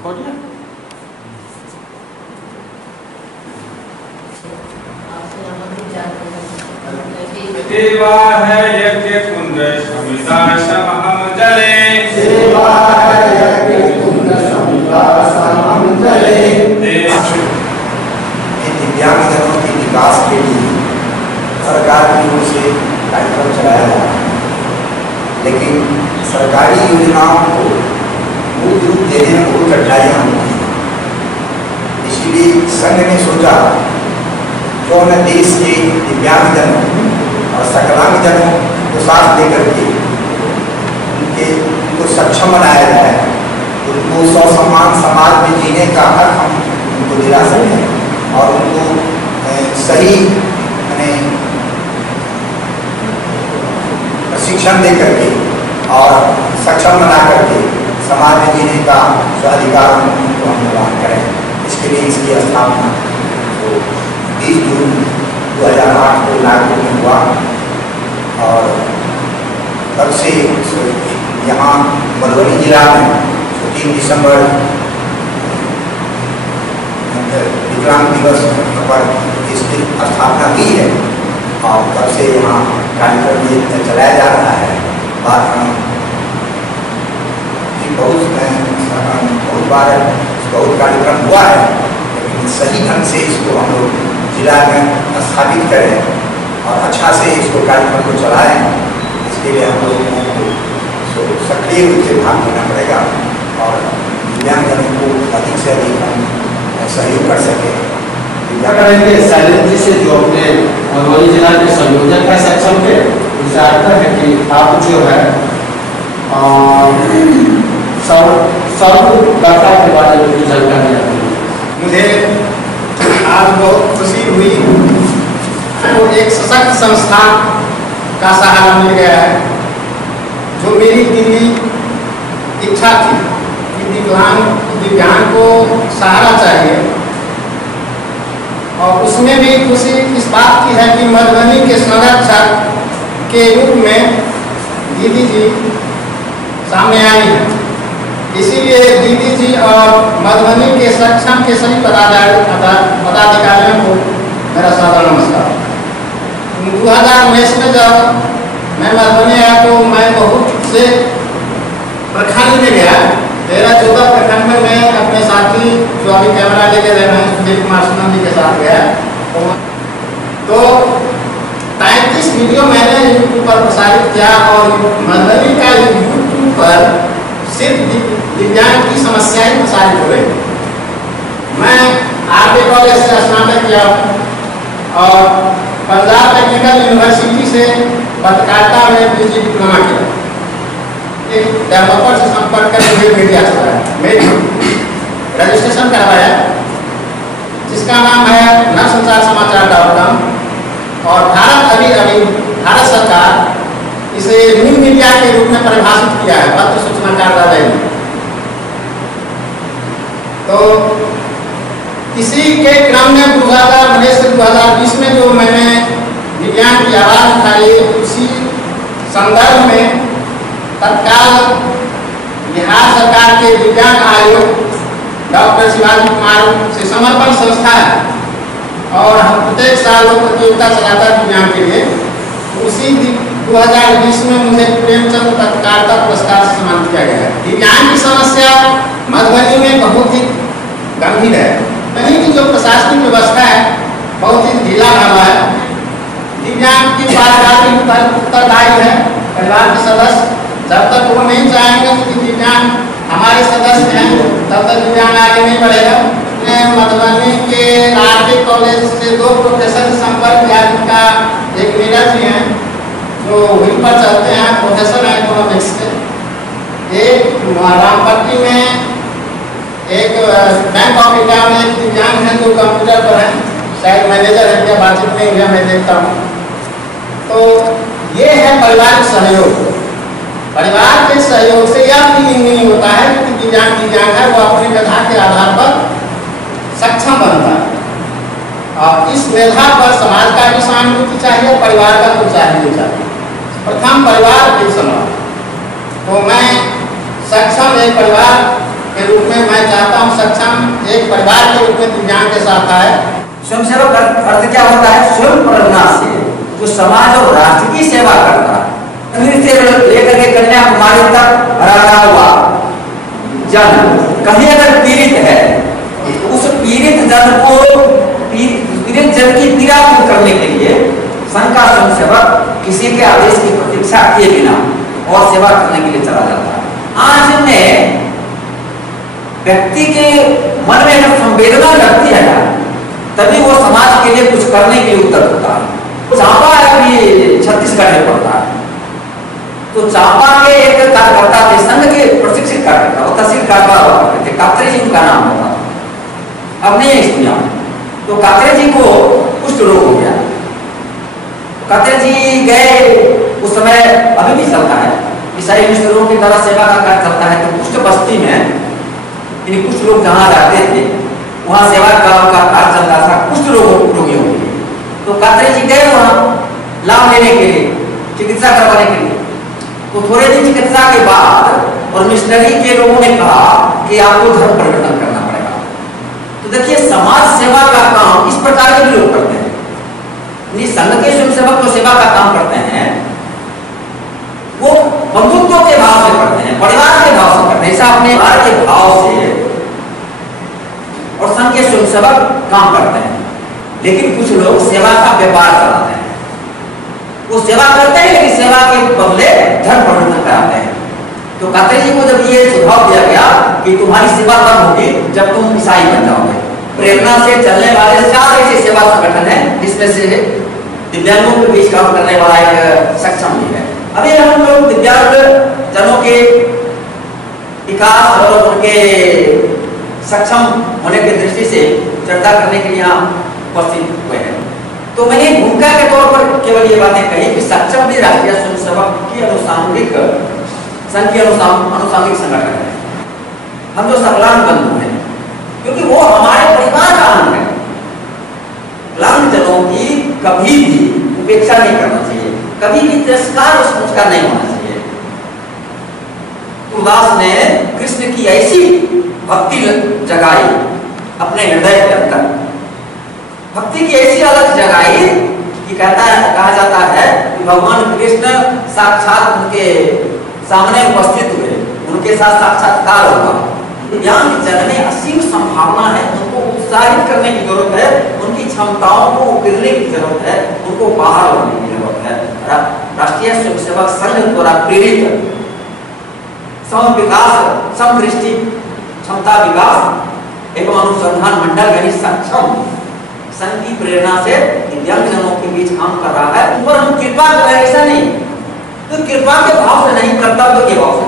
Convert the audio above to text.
सेवा है यज्ञ कुंड समिता समहम जले, सेवा है यज्ञ कुंड समिता समहम जले। दिव्यांगजनों के विकास के लिए सरकार की ओर से कार्यक्रम चलाया जा रहा है, लेकिन सरकारी योजनाओं को मूल रूप देने में बहुत कठिनाइयाँ होती हैं। इसीलिए संघ ने सोचा क्यों न देश के दिव्यांगजनों और सकलांगजनों को साथ लेकर के उनको सक्षम बनाया जाए, उनको स्वसम्मान समाज में जीने का हक हम उनको दिला सकें और उनको सही प्रशिक्षण दे करके और सक्षम बना करके समाज में जीने का स्वाधिकार उनको हम प्रदान करें। इसके लिए इसकी स्थापना तो 20 जून 2008 को नागपुर में हुआ और तब से यहाँ मधुबनी जिला में 3 दिसंबर विकलांग दिवस पर इसकी स्थापना हुई है और तब से यहाँ कार्यक्रम ये चलाया जा रहा है। बात बहुत बार बहुत कार्यक्रम हुआ है, लेकिन सही ढंग से इसको हम लोग जिला में स्थापित करें और अच्छा से इसको कार्यक्रम को चलाएं। इसके लिए हम लोगों को सक्रिय रूप से भाग लेना पड़ेगा और दिव्यांगजनों को अधिक से अधिक हम सहयोग कर सकें। क्या करेंगे शैलेंद्र जी से जो अपने मधुबनी जिला के संयोजक है सक्षम के, उनसे आग्रह है कि आप जो है सर्वदाता के बारे में कुछ जानकारी दें। मुझे आज बहुत खुशी हुई, तो एक सशक्त संस्था का सहारा मिल गया है। जो मेरी दिली इच्छा थी कि दिव्यांग को सहारा चाहिए, और उसमें भी खुशी इस बात की है कि मधुबनी के संरक्षक के रूप में दीदी जी सामने आई हैं। इसीलिए दीदी जी और मधुबनी के सक्षम के सभी पदाधिकारियों को मेरा सादर नमस्कार। 2019 में जब मैं मधुबनी आया तो मैं बहुत से प्रखंड में गया। 13-14 प्रखंड में मैं अपने साथी जो अभी कैमरा लेके रहे हैं सुधीर कुमार सुमन जी के साथ गया। तो 35 वीडियो मैंने यूट्यूब पर प्रसारित किया और मधुबनी का यूट्यूब पर सिर्फ दिव्यांग की समस्याएं प्रसारित हो रही। मैं आरके कॉलेज से स्नातक किया और पंजाब टेक्निकल यूनिवर्सिटी से पत्रकारिता में पीजी डिप्लोमा किया। एक डेवलपर से संपर्क करके मुझे मीडिया चलाया, रजिस्ट्रेशन करवाया जिसका नाम है नवसंचारसमाचार.com और भारत सरकार इसे न्यू मीडिया के रूप में परिभाषित किया है पत्र सूचना कार्यालय में। तो इसी के क्रम में 2019 से 2020 में जो मैंने विज्ञान की आवाज उठाई, उसी संदर्भ में तत्काल बिहार सरकार के विज्ञान आयोग डॉक्टर शिवाजी कुमार से समर्पण संस्था है और हम प्रत्येक साल वो प्रतियोगिता चलाता है विज्ञान के लिए। उसी 2020 में मुझे प्रेमचंद पत्रकारिता पुरस्कार से सम्मानित किया गया है। विज्ञान की समस्या मधुबनी में बहुत ही गंभीर है। कहीं की जो प्रशासनिक व्यवस्था है बहुत ही ढीला ढाला है। दिव्यांग की बात उत्तरदायी है परिवार के सदस्य। जब तक वो नहीं चाहेंगे कि दिव्यांग हमारे सदस्य हैं तब तक दिव्यांग आगे नहीं बढ़ेगा। मधुबनी के आरके कॉलेज से 2 प्रोफेसर से संपर्क किया, जिनका एक नीरज जी हैं जो व्हील पर चलते हैं, प्रोफेसर हैं इकोनॉमिक्स के। एक रामपट्टी में एक बैंक ऑफ इंडिया में एक दिव्यांग है जो कंप्यूटर पर है, शायद मैनेजर है, क्या बातचीत नहीं हुआ मैं देखता हूँ। तो ये है पारिवारिक सहयोग। परिवार के सहयोग से यह फीलिंग नहीं होता है कि दिव्यांग है वो अपनी मेधा के आधार पर सक्षम बनता है। और इस मेधा पर समाज का भी सहानुभूति चाहिए, परिवार का तो चाहिए। प्रथम परिवार फिर समाज। तो मैं सक्षम एक परिवार के रूप में मैं चाहता हूँ सक्षम एक परिवार के रूप में दिव्यांग के साथ आए। स्वयंसेवक अर्थ क्या होता है? स्वयं प्रेरणा से जो समाज और राष्ट्र की सेवा करता है। से लेकर के कन्याकुमारी तक भरा हुआ जन कहीं अगर पीड़ित है, उस पीड़ित जन को पीड़ित जन की पीड़ा दूर करने के लिए संघ का स्वयंसेवक किसी के आदेश की प्रतीक्षा किए बिना और सेवा करने के लिए चला जाता है। आज में व्यक्ति के मन में जब संवेदना लगती है ना, तभी वो समाज के लिए कुछ करने के लिए उद्यत होता है। चांपा अभी छत्तीसगढ़ में पड़ता है, तो चांपा के एक कार्यकर्ता थे, संघ के प्रशिक्षित कार्यकर्ता, वो तहसील कार्यवाह हुआ करते थे, कात्रे जी उनका नाम होता था। अब नहीं सुनिया, तो कात्रे जी को कुष्ठ रोग हो गया। कात्रे जी गए, उस समय अभी भी चलता है, ईसाई मिशनरों की द्वारा सेवा का कार्य चलता है। तो कुष्ठ बस्ती में कुछ लोग जहाँ रहते थे वहाँ सेवा का कार्य चलता था कुष्ठ रोगियों के लिए। तो कात्रे जी गए वहाँ लाभ लेने के लिए, चिकित्सा करवाने के लिए। तो थोड़े दिन चिकित्सा के बाद और मिशनरी के लोगों ने कहा कि आपको धर्म परिवर्तन करना पड़ेगा। तो देखिए, समाज सेवा का काम इस प्रकार के लोग करते हैं। संघ के स्वयंसेवक जो सेवा का काम करते हैं वो बंधुत्व के भाव से करते हैं, परिवार के भाव से करते हैं, ऐसा अपने परिवार के भाव से और संघ के स्वयंसेवक काम करते हैं। लेकिन कुछ लोग सेवा का व्यापार चलाते हैं। वो सेवा करते हैं लेकिन सेवा के बदले धर्म परिवर्तन कराते हैं। तो कात्रे जी को जब ये सुझाव दिया गया कि तुम्हारी सेवा तब होगी जब तुम ईसाई बन जाओगे। प्रेरणा से चलने वाले 4 ऐसे सेवा संगठन हैं, जिसमें से दिव्यांगों के बीच काम करने वाला एक सक्षम भी है। अभी हम लोग दिव्यांग जनों के विकास और उनके सक्षम होने की दृष्टि से चर्चा करने के लिए यहाँ उपस्थित हुए हैं। तो मैंने भूमिका के तौर पर केवल ये बातें कही कि सक्षम भी राष्ट्रीय स्वयंसेवक की अनुसांगिक संघ की अनुसांगिक संगठन है। हम जो सकलांग बंधु हैं, क्योंकि वो हमारे परिवार का अंग है। विकलांग जनों की कभी भी उपेक्षा नहीं करना चाहिए, कभी भी तिरस्कार और संस्कार नहीं होना चाहिए। तुलसीदास ने कृष्ण की ऐसी भक्ति जगाई अपने हृदय के अंदर, भक्ति की ऐसी अलग जगाई कि कहा जाता है कि भगवान कृष्ण साक्षात उनके सामने उपस्थित हुए, उनके साथ साक्षात्कार होगा। दिव्यांग जन में असीम संभावना है, उनको उत्साहित करने की जरूरत है, उनकी क्षमताओं को उकेरने की जरूरत है, उनको बाहर लाने की जरूरत है। राष्ट्रीय स्वयंसेवक संघ द्वारा प्रेरित सम विकास, समदृष्टि, क्षमता विकास एवं अनुसंधान मंडल यानी सक्षम संघ की प्रेरणा से दिव्यांग जनों के बीच काम कर रहा है। ऊपर हम कृपा कर रहे हैं, ऐसा नहीं, तो कृपा के भाव से नहीं, कर्तव्य के भाव